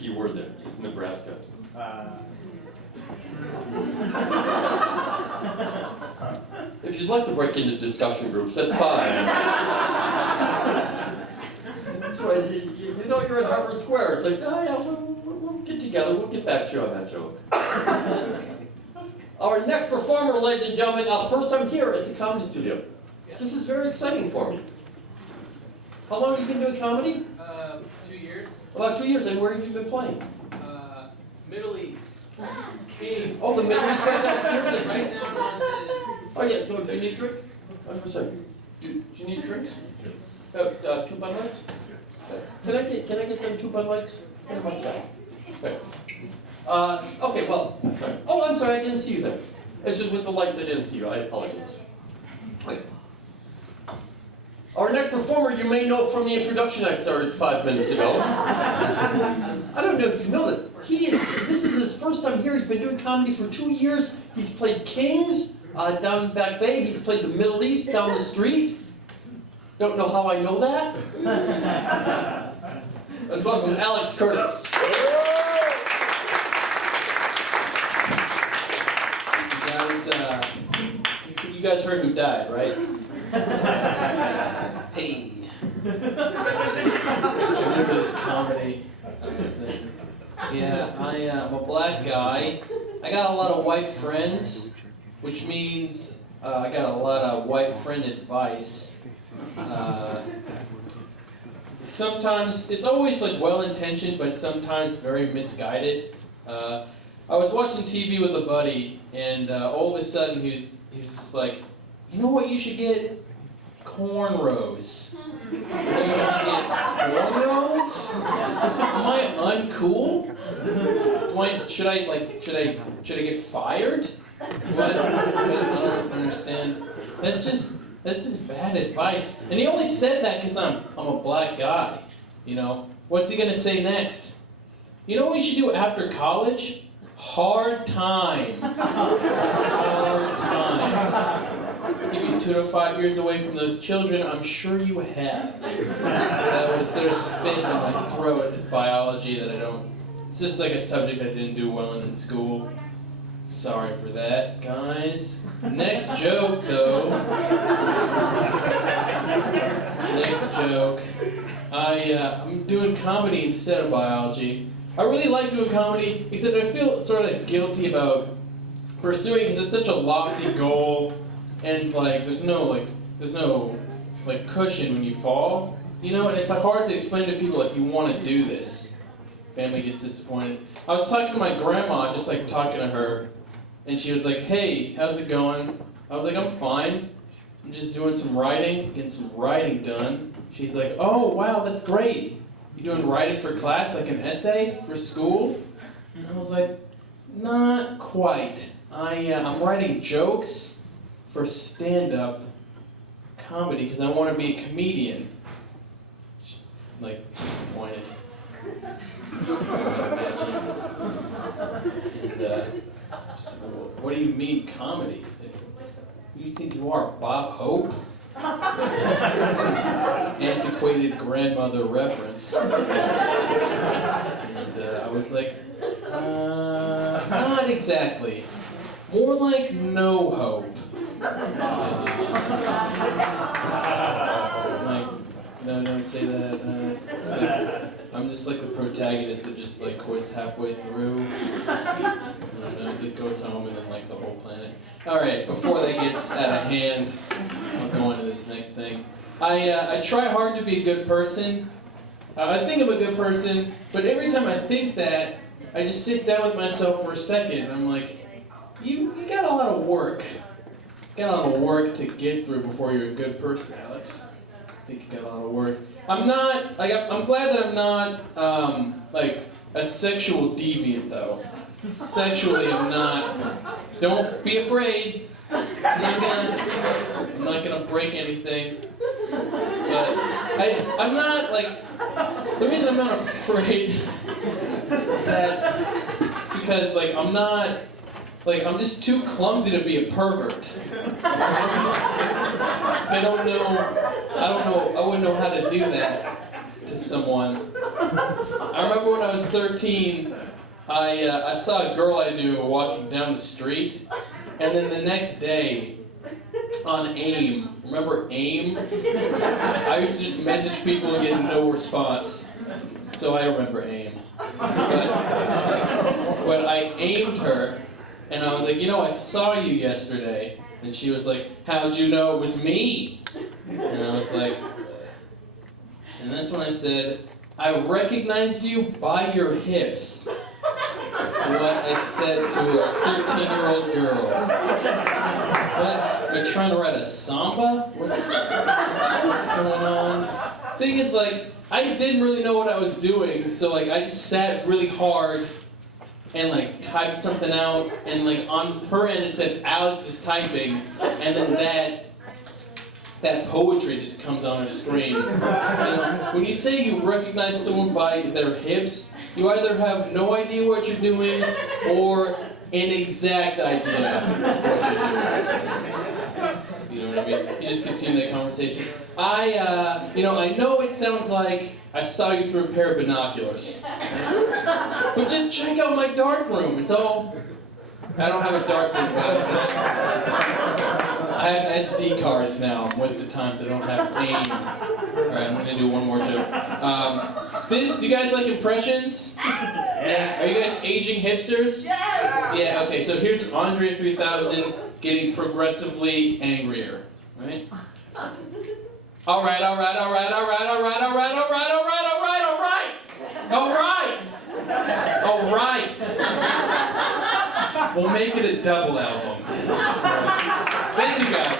Keyword there, Nebraska. If you'd like to break into discussion groups, that's fine. That's right. You know you're at Harvard Square. It's like, oh yeah, we'll get together. We'll get back to you on that joke. Our next performer, ladies and gentlemen, first time here at the Comedy Studio. This is very exciting for me. How long have you been doing comedy? 2 years. About 2 years. And where have you been playing? Middle East. Kings. Oh, the Middle East right next here. The Right Kings. down on Oh yeah. Do you need a drink? I was gonna say, do you need drinks? Yes. 2 Bud Lights? Can I get them 2 Bud Lights? Get them on top. Okay. Okay, well, sorry. Oh, I'm sorry, I didn't see you there. It's just with the lights, I didn't see you. I apologize. Okay. Our next performer, you may know from the introduction I started 5 minutes ago. I don't know if you know this. This is his first time here. He's been doing comedy for 2 years. He's played Kings down in Back Bay. He's played the Middle East down the street. Don't know how I know that. Let's welcome Alex Curtis. You guys heard who died, right? Hey. I remember this comedy thing. Yeah, I'm a black guy. I got a lot of white friends, which means I got a lot of white friend advice. Sometimes, it's always like well-intentioned, but sometimes very misguided. I was watching TV with a buddy, and all of a sudden he was just like, you know what you should get? Cornrows. You should get cornrows? Am I uncool? Should I get fired? What? I don't understand. That's just bad advice. And he only said that because I'm a black guy. You know, what's he gonna say next? You know what we should do after college? Hard time. Hard time. Give you 2 to 5 years away from those children, I'm sure you have. That was their spit in my throat. It's biology that I don't. It's just like a subject I didn't do well in school. Sorry for that, guys. Next joke, though. Next joke. I'm doing comedy instead of biology. I really like doing comedy, except I feel sort of guilty about pursuing because it's such a lofty goal, and like there's no cushion when you fall, you know, and it's hard to explain to people if you want to do this. Family gets disappointed. I was talking to my grandma, just like talking to her, and she was like, "Hey, how's it going?" I was like, "I'm fine. I'm just doing some writing, getting some writing done." She's like, "Oh, wow, that's great. You doing writing for class, like an essay for school?" And I was like, "Not quite. I'm writing jokes for stand-up comedy because I want to be a comedian." She's like disappointed. And she's like, "What do you mean comedy? Who do you think you are, Bob Hope?" Antiquated grandmother reference. And I was like, not exactly. More like no hope. Like, no, don't say that. Like, I'm just like the protagonist that just like quits halfway through. It goes home and then like the whole planet. Alright, before that gets out of hand, I'll go into this next thing. I try hard to be a good person. I think I'm a good person, but every time I think that, I just sit down with myself for a second and I'm like, you got a lot of work. You got a lot of work to get through before you're a good person, Alex. I think you got a lot of work. I'm glad that I'm not like a sexual deviant though. Sexually, I'm not. Don't be afraid. I'm not gonna break anything. But I'm not like. The reason I'm not afraid that because like I'm not like I'm just too clumsy to be a pervert. I don't know. I wouldn't know how to do that to someone. I remember when I was 13, I saw a girl I knew walking down the street, and then the next day, on AIM, remember AIM? I used to just message people and get no response, so I remember AIM. But I aimed her, and I was like, I saw you yesterday. And she was like, how'd you know it was me? And I was like, and that's when I said, I recognized you by your hips. That's what I said to a 13-year-old girl. What? Am I trying to write a samba? What's going on? Thing is, I didn't really know what I was doing, so I just sat really hard and typed something out, and on her end it said Alex is typing, and then that poetry just comes on her screen. And when you say you recognize someone by their hips, you either have no idea what you're doing or an exact idea of what you're doing. You know what I mean? You just continue that conversation. I know it sounds like I saw you through a pair of binoculars. But just check out my dark room. It's all... I don't have a dark room, guys. I have SD cards now. With the times I don't have AIM. Alright, I'm gonna do one more joke. Do you guys like impressions? Are you guys aging hipsters? Yes! Yeah, okay, so here's Andre 3000 getting progressively angrier. Right? Alright. We'll make it a double album. Thank you guys.